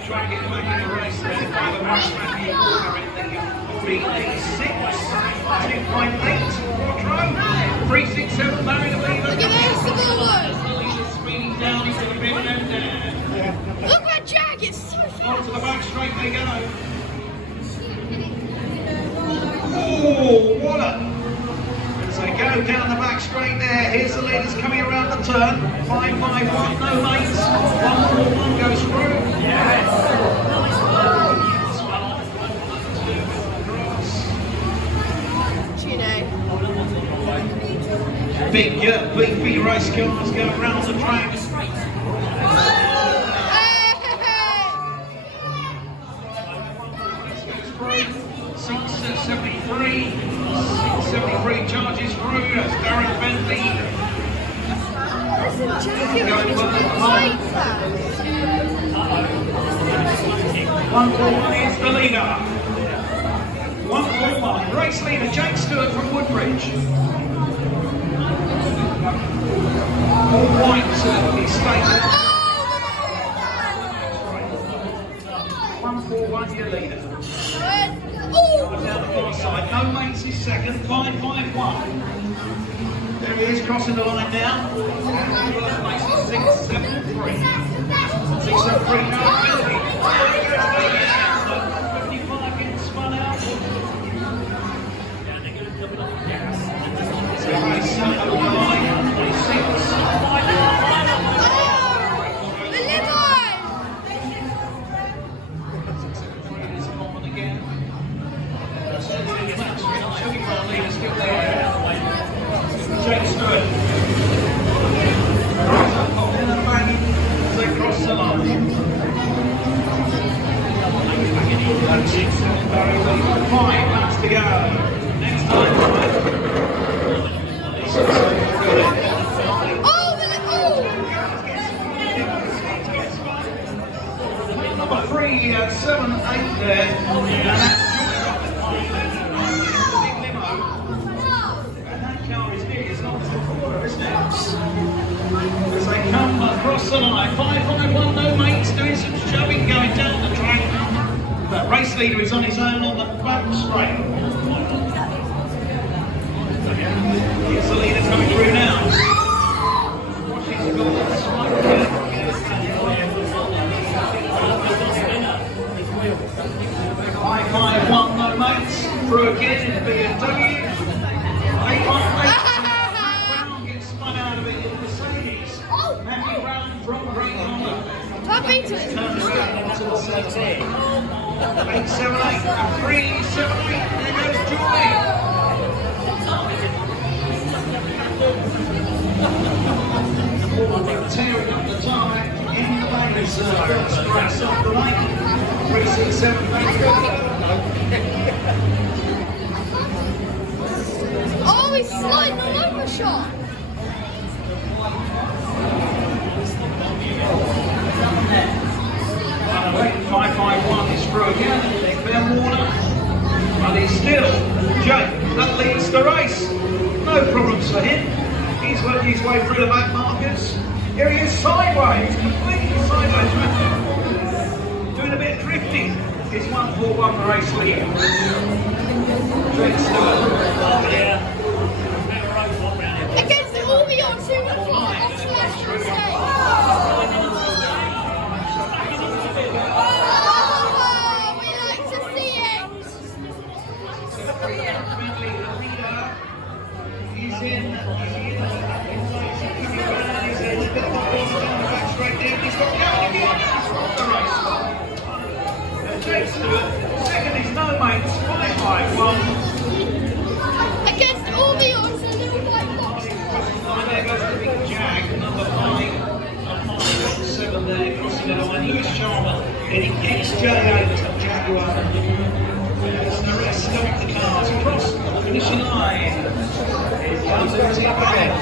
try to get back in the race there by the Matthew Walker in the 46, 2.8 Quattro, 367 Barry the Beaver. Look at this, the little one. Speeding down into the big end there. Look at that Jag, it's so fast. On to the back straight they go. Oh, what a... As they go down the back straight there, here's the leaders coming around the turn. 5-5-1, no mates. 1-4-1 goes through. Big, beefy race cars go around the track. 673 charges through as Darren Bentley. One for one is the leader. 1-4-1. Race leader Jake Stewart from Woodbridge. All white certainly stated. 1-4-1 your leader. Down the far side, no mates is second, 5-5-1. There he is crossing the line now. And the first mates is 6-7-3. 6-7-3 no ability. 55 getting spun out. So race over the line, 26. Jake Stewart. They cross the line. 5 laps to go. Next time. Number 3, 7, 8 there. As they come across the line, 5-5-1, no mates, doing some shoving going down the track. The race leader is on his own on the back straight. Here's the leader coming through now. Watching the goal on the strike. 5-5-1, no mates, through again in the BMW. 8-5-8. I've been to it. 8-7-8, 3-7-8, there goes Joy. Tearing up the tarmac in the lane, straight off the lane. 3-6-7-8. Oh, he's sliding all over a shot. 5-5-1 is through again. Ben Warner, but he's still Jake. That leads the race. No problems for him. He's working his way through the back markers. Here he is sideways, completely sideways. Doing a bit of drifting. It's 1-4-1 the race lead. Jake Stewart. Against all the odds who were Second is no mates, 5-5-1. against all the odds and little white box. There goes the big Jag, number 5. 7 there, crossing the line. Lewis Sharma heading XJ over to Jaguar. As the rest of the cars across the finishing line. Here comes the team back.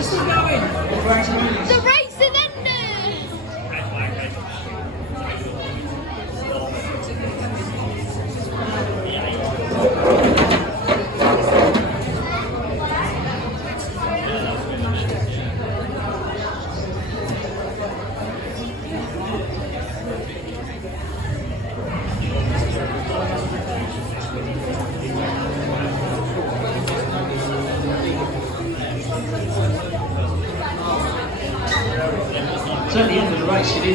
The race is ended. at the end of the race, you did